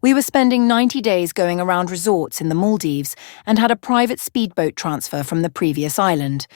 We were spending 90 days going around resorts in the Maldives and had a private speedboat transfer from the previous island.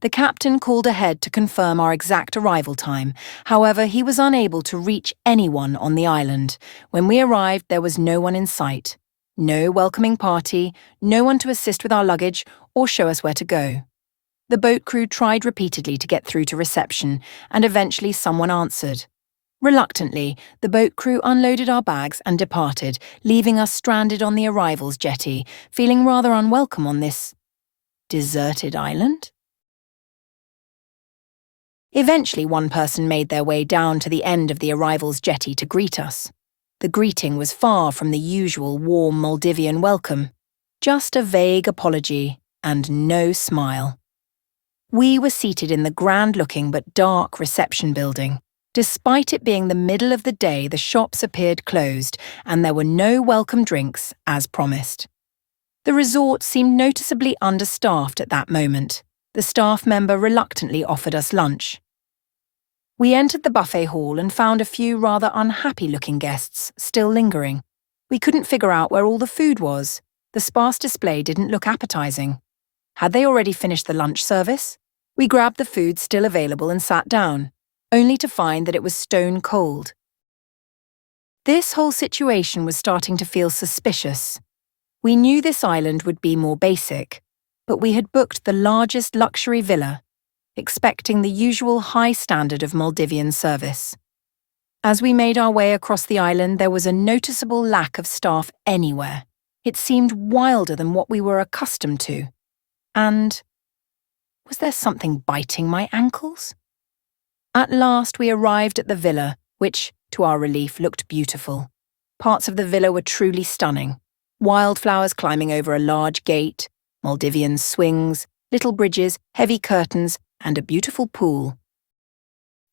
The captain called ahead to confirm our exact arrival time. However, he was unable to reach anyone on the island. When we arrived, there was no one in sight. No welcoming party, no one to assist with our luggage or show us where to go. The boat crew tried repeatedly to get through to reception, and eventually someone answered. Reluctantly, the boat crew unloaded our bags and departed, leaving us stranded on the arrivals jetty, feeling rather unwelcome on this deserted island. Eventually, one person made their way down to the end of the arrivals jetty to greet us. The greeting was far from the usual warm Maldivian welcome, just a vague apology and no smile. We were seated in the grand-looking but dark reception building. Despite it being the middle of the day, the shops appeared closed and there were no welcome drinks, as promised. The resort seemed noticeably understaffed at that moment. The staff member reluctantly offered us lunch. We entered the buffet hall and found a few rather unhappy-looking guests still lingering. We couldn't figure out where all the food was. The sparse display didn't look appetizing. Had they already finished the lunch service? We grabbed the food still available and sat down, only to find that it was stone cold. This whole situation was starting to feel suspicious. We knew this island would be more basic, but we had booked the largest luxury villa, expecting the usual high standard of Maldivian service. As we made our way across the island, there was a noticeable lack of staff anywhere. It seemed wilder than what we were accustomed to. And was there something biting my ankles? At last we arrived at the villa, which, to our relief, looked beautiful. Parts of the villa were truly stunning. Wildflowers climbing over a large gate, Maldivian swings, little bridges, heavy curtains, and a beautiful pool.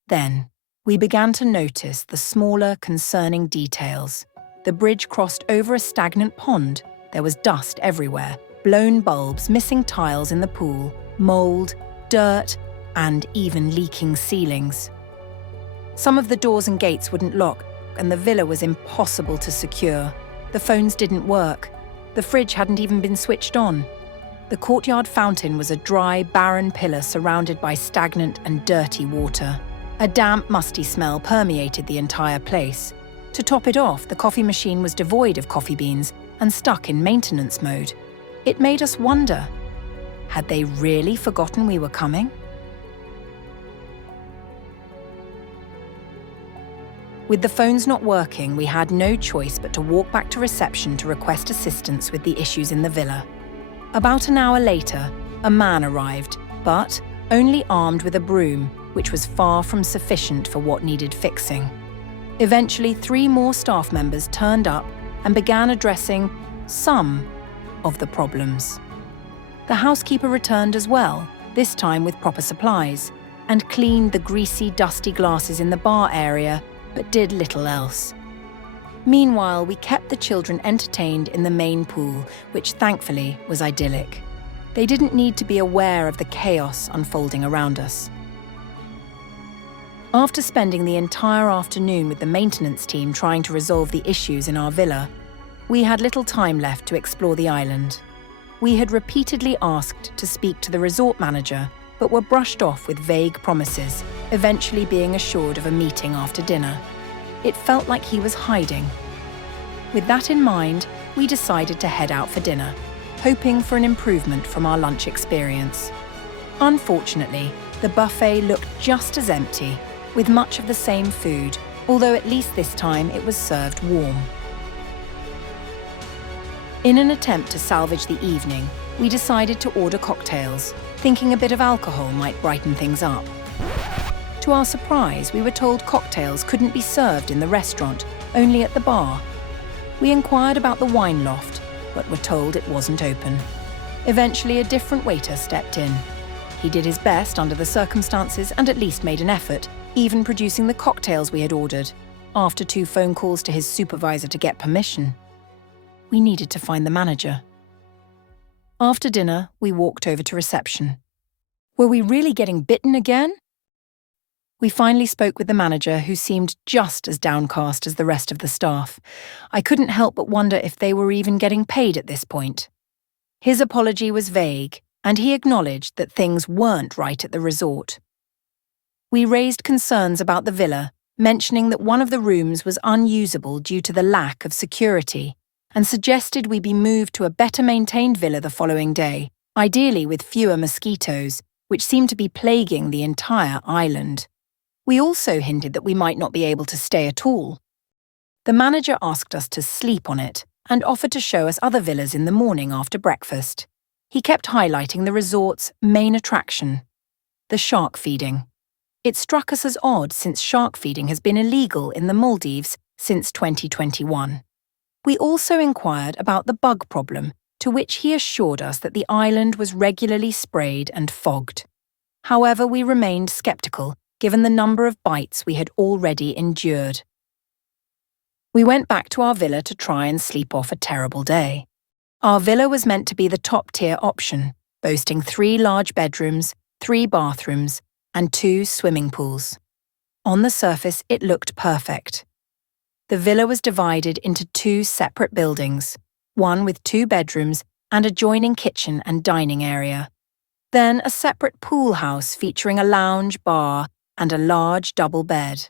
Then, we began to notice the smaller, concerning details. The bridge crossed over a stagnant pond. There was dust everywhere, blown bulbs, missing tiles in the pool, mold, dirt, and even leaking ceilings. Some of the doors and gates wouldn't lock, and the villa was impossible to secure. The phones didn't work. The fridge hadn't even been switched on. The courtyard fountain was a dry, barren pillar surrounded by stagnant and dirty water. A damp, musty smell permeated the entire place. To top it off, the coffee machine was devoid of coffee beans and stuck in maintenance mode. It made us wonder, had they really forgotten we were coming? With the phones not working, we had no choice but to walk back to reception to request assistance with the issues in the villa. About an hour later, a man arrived, but only armed with a broom, which was far from sufficient for what needed fixing. Eventually, 3 more staff members turned up and began addressing some of the problems. The housekeeper returned as well, this time with proper supplies, and cleaned the greasy, dusty glasses in the bar area, but did little else. Meanwhile, we kept the children entertained in the main pool, which thankfully was idyllic. They didn't need to be aware of the chaos unfolding around us. After spending the entire afternoon with the maintenance team trying to resolve the issues in our villa, we had little time left to explore the island. We had repeatedly asked to speak to the resort manager, but were brushed off with vague promises, eventually being assured of a meeting after dinner. It felt like he was hiding. With that in mind, we decided to head out for dinner, hoping for an improvement from our lunch experience. Unfortunately, the buffet looked just as empty, with much of the same food, although at least this time it was served warm. In an attempt to salvage the evening, we decided to order cocktails, thinking a bit of alcohol might brighten things up. To our surprise, we were told cocktails couldn't be served in the restaurant, only at the bar. We inquired about the wine loft, but were told it wasn't open. Eventually, a different waiter stepped in. He did his best under the circumstances and at least made an effort, even producing the cocktails we had ordered, after 2 phone calls to his supervisor to get permission. We needed to find the manager. After dinner, we walked over to reception. Were we really getting bitten again? We finally spoke with the manager, who seemed just as downcast as the rest of the staff. I couldn't help but wonder if they were even getting paid at this point. His apology was vague, and he acknowledged that things weren't right at the resort. We raised concerns about the villa, mentioning that one of the rooms was unusable due to the lack of security, and suggested we be moved to a better-maintained villa the following day, ideally with fewer mosquitoes, which seemed to be plaguing the entire island. We also hinted that we might not be able to stay at all. The manager asked us to sleep on it and offered to show us other villas in the morning after breakfast. He kept highlighting the resort's main attraction, the shark feeding. It struck us as odd, since shark feeding has been illegal in the Maldives since 2021. We also inquired about the bug problem, to which he assured us that the island was regularly sprayed and fogged. However, we remained skeptical, given the number of bites we had already endured. We went back to our villa to try and sleep off a terrible day. Our villa was meant to be the top-tier option, boasting 3 large bedrooms, 3 bathrooms, and 2 swimming pools. On the surface, it looked perfect. The villa was divided into 2 separate buildings, one with 2 bedrooms and adjoining kitchen and dining area. Then a separate pool house featuring a lounge, bar, and a large double bed.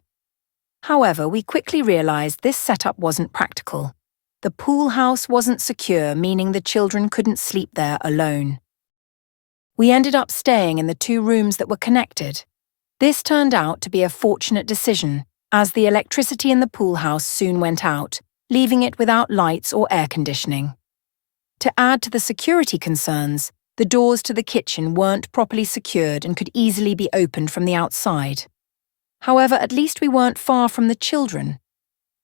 However, we quickly realized this setup wasn't practical. The pool house wasn't secure, meaning the children couldn't sleep there alone. We ended up staying in the 2 rooms that were connected. This turned out to be a fortunate decision, as the electricity in the pool house soon went out, leaving it without lights or air conditioning. To add to the security concerns, the doors to the kitchen weren't properly secured and could easily be opened from the outside. However, at least we weren't far from the children.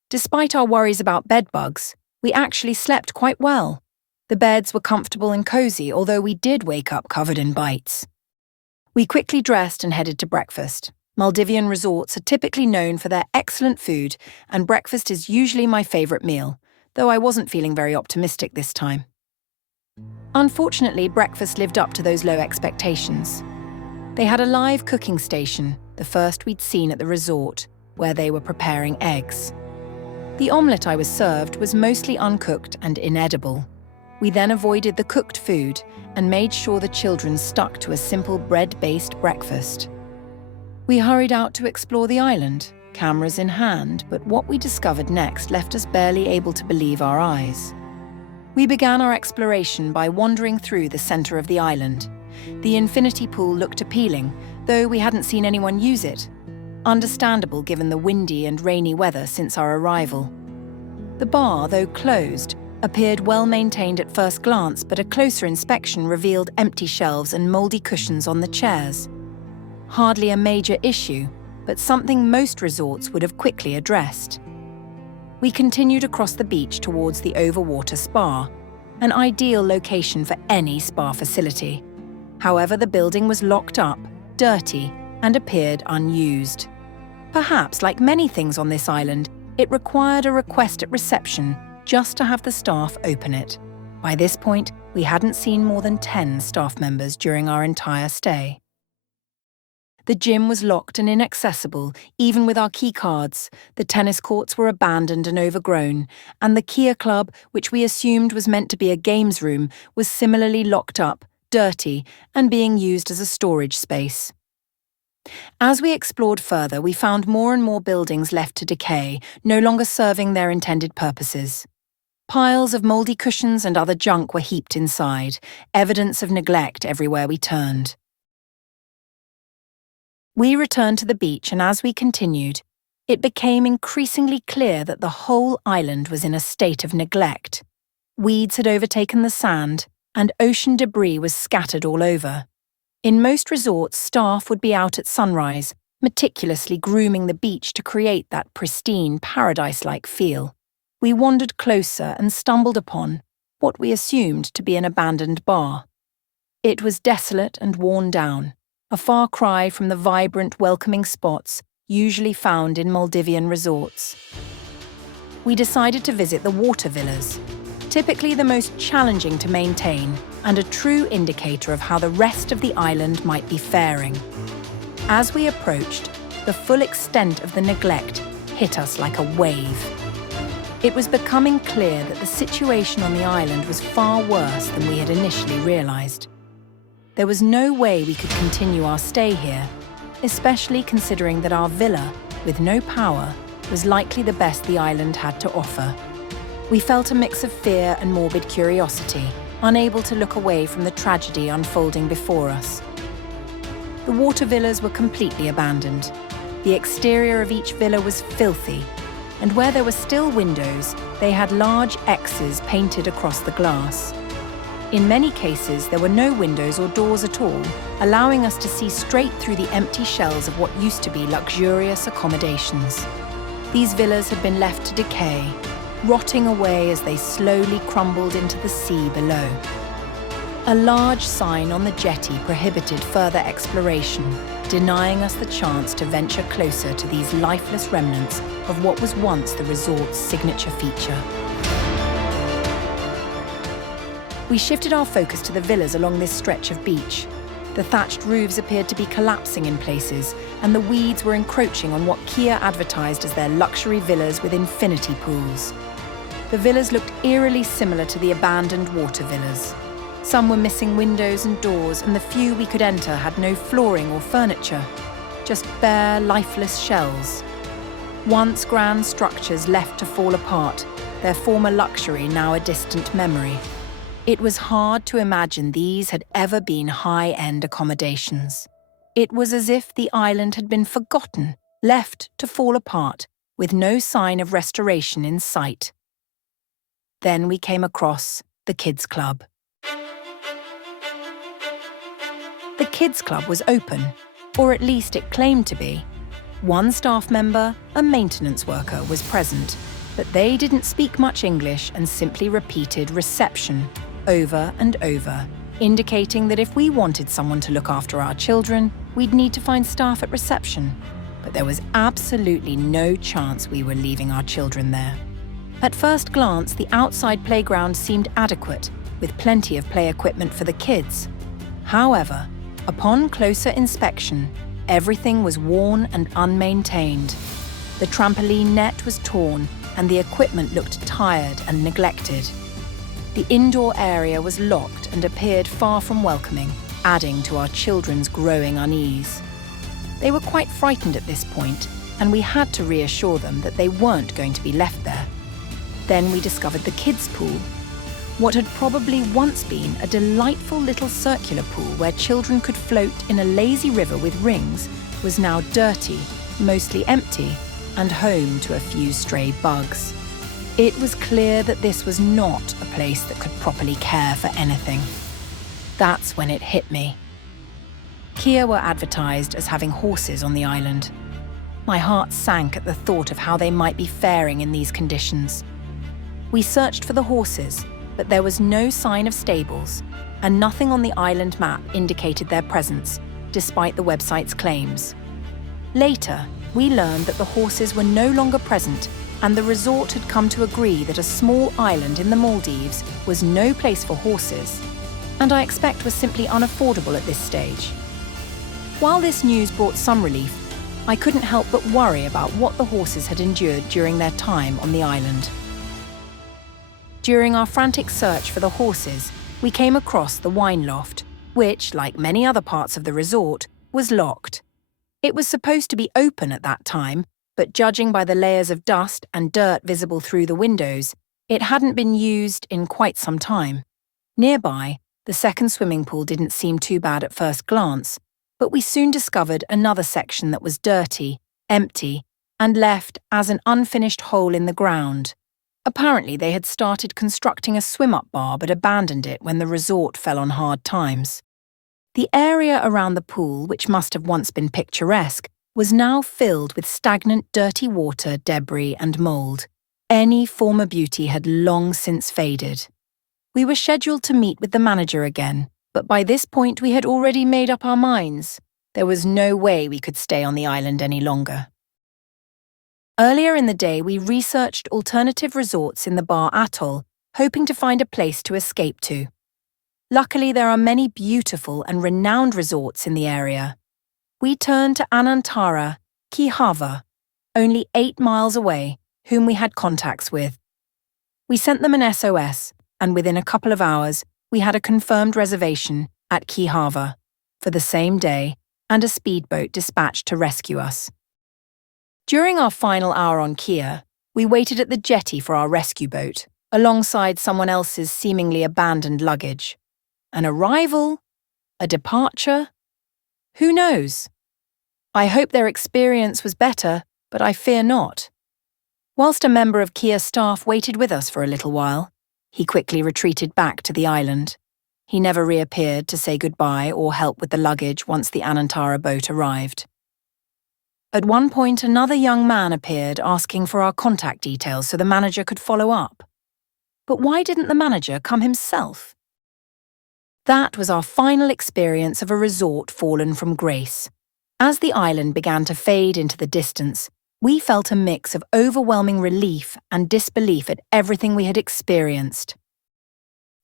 Despite our worries about bed bugs, we actually slept quite well. The beds were comfortable and cozy, although we did wake up covered in bites. We quickly dressed and headed to breakfast. Maldivian resorts are typically known for their excellent food, and breakfast is usually my favourite meal, though I wasn't feeling very optimistic this time. Unfortunately, breakfast lived up to those low expectations. They had a live cooking station, the first we'd seen at the resort, where they were preparing eggs. The omelette I was served was mostly uncooked and inedible. We then avoided the cooked food and made sure the children stuck to a simple bread-based breakfast. We hurried out to explore the island, cameras in hand, but what we discovered next left us barely able to believe our eyes. We began our exploration by wandering through the center of the island. The infinity pool looked appealing, though we hadn't seen anyone use it. Understandable given the windy and rainy weather since our arrival. The bar, though closed, appeared well maintained at first glance, but a closer inspection revealed empty shelves and moldy cushions on the chairs. Hardly a major issue, but something most resorts would have quickly addressed. We continued across the beach towards the overwater spa, an ideal location for any spa facility. However, the building was locked up, dirty, and appeared unused. Perhaps, like many things on this island, it required a request at reception just to have the staff open it. By this point, we hadn't seen more than 10 staff members during our entire stay. The gym was locked and inaccessible, even with our key cards. The tennis courts were abandoned and overgrown, and the Kihaa club, which we assumed was meant to be a games room, was similarly locked up, dirty, and being used as a storage space. As we explored further, we found more and more buildings left to decay, no longer serving their intended purposes. Piles of mouldy cushions and other junk were heaped inside, evidence of neglect everywhere we turned. We returned to the beach, and as we continued, it became increasingly clear that the whole island was in a state of neglect. Weeds had overtaken the sand, and ocean debris was scattered all over. In most resorts, staff would be out at sunrise, meticulously grooming the beach to create that pristine, paradise-like feel. We wandered closer and stumbled upon what we assumed to be an abandoned bar. It was desolate and worn down, a far cry from the vibrant, welcoming spots usually found in Maldivian resorts. We decided to visit the water villas, typically the most challenging to maintain and a true indicator of how the rest of the island might be faring. As we approached, the full extent of the neglect hit us like a wave. It was becoming clear that the situation on the island was far worse than we had initially realized. There was no way we could continue our stay here, especially considering that our villa, with no power, was likely the best the island had to offer. We felt a mix of fear and morbid curiosity, unable to look away from the tragedy unfolding before us. The water villas were completely abandoned. The exterior of each villa was filthy, and where there were still windows, they had large X's painted across the glass. In many cases, there were no windows or doors at all, allowing us to see straight through the empty shells of what used to be luxurious accommodations. These villas had been left to decay, rotting away as they slowly crumbled into the sea below. A large sign on the jetty prohibited further exploration, denying us the chance to venture closer to these lifeless remnants of what was once the resort's signature feature. We shifted our focus to the villas along this stretch of beach. The thatched roofs appeared to be collapsing in places, and the weeds were encroaching on what Kihaa advertised as their luxury villas with infinity pools. The villas looked eerily similar to the abandoned water villas. Some were missing windows and doors, and the few we could enter had no flooring or furniture, just bare, lifeless shells. Once grand structures left to fall apart, their former luxury now a distant memory. It was hard to imagine these had ever been high-end accommodations. It was as if the island had been forgotten, left to fall apart, with no sign of restoration in sight. Then we came across the kids' club. The kids' club was open, or at least it claimed to be. One staff member, a maintenance worker, was present, but they didn't speak much English and simply repeated reception over and over, indicating that if we wanted someone to look after our children, we'd need to find staff at reception. But there was absolutely no chance we were leaving our children there. At first glance, the outside playground seemed adequate, with plenty of play equipment for the kids. However, upon closer inspection, everything was worn and unmaintained. The trampoline net was torn, and the equipment looked tired and neglected. The indoor area was locked and appeared far from welcoming, adding to our children's growing unease. They were quite frightened at this point, and we had to reassure them that they weren't going to be left there. Then we discovered the kids' pool. What had probably once been a delightful little circular pool where children could float in a lazy river with rings was now dirty, mostly empty, and home to a few stray bugs. It was clear that this was not a place that could properly care for anything. That's when it hit me. Kihaa were advertised as having horses on the island. My heart sank at the thought of how they might be faring in these conditions. We searched for the horses, but there was no sign of stables, and nothing on the island map indicated their presence, despite the website's claims. Later, we learned that the horses were no longer present, and the resort had come to agree that a small island in the Maldives was no place for horses, and I expect was simply unaffordable at this stage. While this news brought some relief, I couldn't help but worry about what the horses had endured during their time on the island. During our frantic search for the horses, we came across the wine loft, which, like many other parts of the resort, was locked. It was supposed to be open at that time, but judging by the layers of dust and dirt visible through the windows, it hadn't been used in quite some time. Nearby, the second swimming pool didn't seem too bad at first glance, but we soon discovered another section that was dirty, empty, and left as an unfinished hole in the ground. Apparently, they had started constructing a swim-up bar but abandoned it when the resort fell on hard times. The area around the pool, which must have once been picturesque, was now filled with stagnant, dirty water, debris, and mould. Any former beauty had long since faded. We were scheduled to meet with the manager again, but by this point we had already made up our minds. There was no way we could stay on the island any longer. Earlier in the day, we researched alternative resorts in the Bar Atoll, hoping to find a place to escape to. Luckily, there are many beautiful and renowned resorts in the area. We turned to Anantara, Kihaa, only 8 miles away, whom we had contacts with. We sent them an SOS, and within a couple of hours, we had a confirmed reservation at Kihaa for the same day and a speedboat dispatched to rescue us. During our final hour on Kihaa, we waited at the jetty for our rescue boat, alongside someone else's seemingly abandoned luggage. An arrival? A departure? Who knows? I hope their experience was better, but I fear not. Whilst a member of Kihaa staff waited with us for a little while, he quickly retreated back to the island. He never reappeared to say goodbye or help with the luggage once the Anantara boat arrived. At one point, another young man appeared asking for our contact details so the manager could follow up. But why didn't the manager come himself? That was our final experience of a resort fallen from grace. As the island began to fade into the distance, we felt a mix of overwhelming relief and disbelief at everything we had experienced.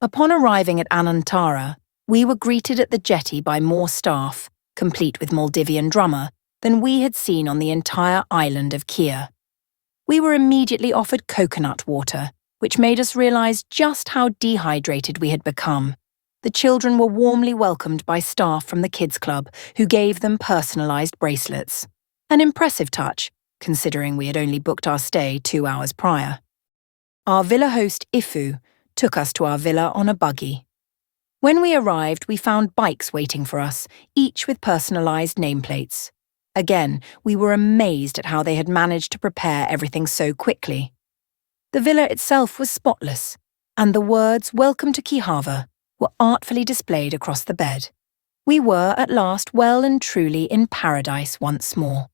Upon arriving at Anantara, we were greeted at the jetty by more staff, complete with Maldivian drummer, than we had seen on the entire island of Kihaa. We were immediately offered coconut water, which made us realize just how dehydrated we had become. The children were warmly welcomed by staff from the kids' club, who gave them personalized bracelets. An impressive touch, considering we had only booked our stay 2 hours prior. Our villa host, Ifu, took us to our villa on a buggy. When we arrived, we found bikes waiting for us, each with personalized nameplates. Again, we were amazed at how they had managed to prepare everything so quickly. The villa itself was spotless, and the words "Welcome to Kihaa" were artfully displayed across the bed. We were, at last, well and truly in paradise once more.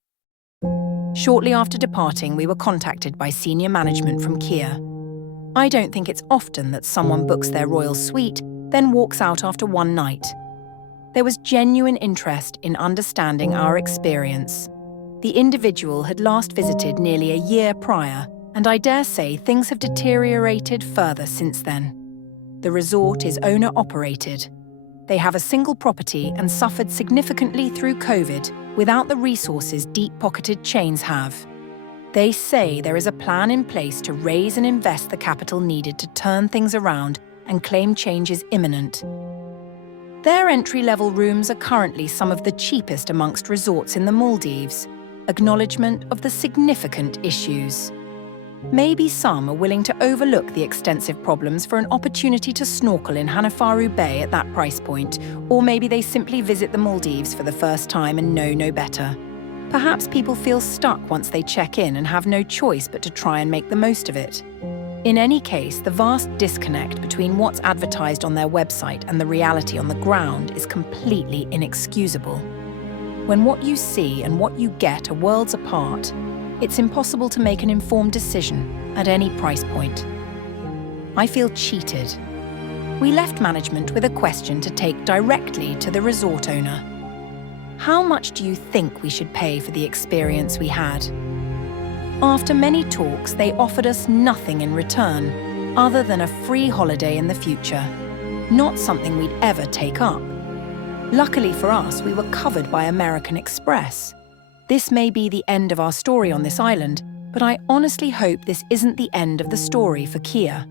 Shortly after departing, we were contacted by senior management from Kihaa. I don't think it's often that someone books their royal suite, then walks out after one night. There was genuine interest in understanding our experience. The individual had last visited nearly a year prior, and I dare say things have deteriorated further since then. The resort is owner-operated. They have a single property and suffered significantly through COVID without the resources deep-pocketed chains have. They say there is a plan in place to raise and invest the capital needed to turn things around and claim change is imminent. Their entry-level rooms are currently some of the cheapest amongst resorts in the Maldives, acknowledgement of the significant issues. Maybe some are willing to overlook the extensive problems for an opportunity to snorkel in Hanafaru Bay at that price point, or maybe they simply visit the Maldives for the first time and know no better. Perhaps people feel stuck once they check in and have no choice but to try and make the most of it. In any case, the vast disconnect between what's advertised on their website and the reality on the ground is completely inexcusable. When what you see and what you get are worlds apart, it's impossible to make an informed decision at any price point. I feel cheated. We left management with a question to take directly to the resort owner. How much do you think we should pay for the experience we had? After many talks, they offered us nothing in return, other than a free holiday in the future. Not something we'd ever take up. Luckily for us, we were covered by American Express. This may be the end of our story on this island, but I honestly hope this isn't the end of the story for Kihaa.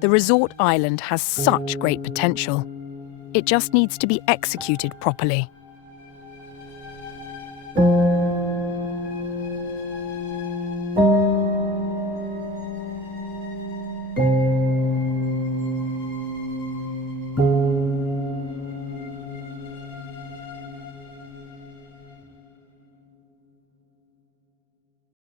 The resort island has such great potential. It just needs to be executed properly.